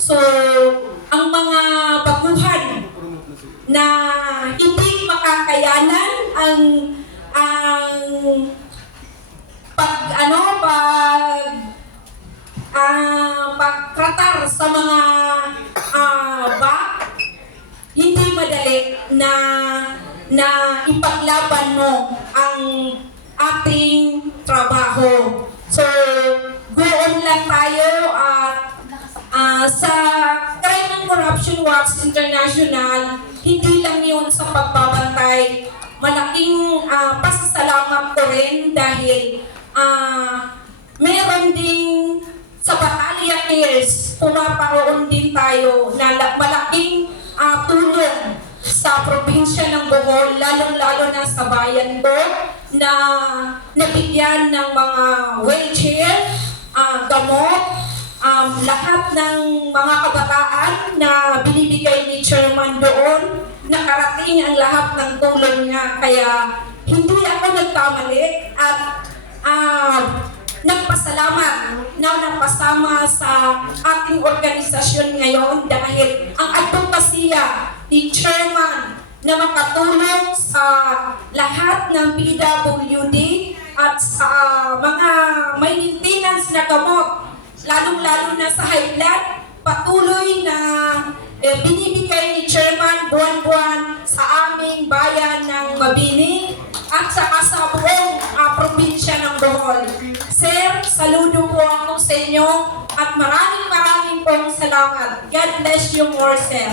So, ang mga baguhan na hindi makakayanan ang pagtratar sa mga hindi madali na ipaglaban mo ang ating trabaho. So, go on lang tayo at sa Crime and Corruption Watch International, hindi lang yun sa pagbabantay. Malaking pasasalamat ko rin dahil meron ding sa Batalya Cares, pumaparoon din tayo na malaking tulong sa probinsya ng Bohol, lalong-lalo na sa bayan ko, na nabigyan ng mga wheelchair, gamot, lahat ng mga kabataan na binibigay ni Chairman doon, nakarating ang lahat ng tulong niya. Kaya hindi ako nagkamali at nagpasalamat na napasama sa ating organisasyon ngayon dahil ang advokasya ni Chairman na makatulong sa lahat ng PWD at sa mga may maintenance na gamot, lalong-lalo na sa high blood, patuloy na binibigay ni Chairman buwan-buwan sa aming bayan ng Mabini at saka sa buong probinsya ng Bohol. Sir, saludo po ako sa inyo at maraming pong salamat. God bless you more, sir.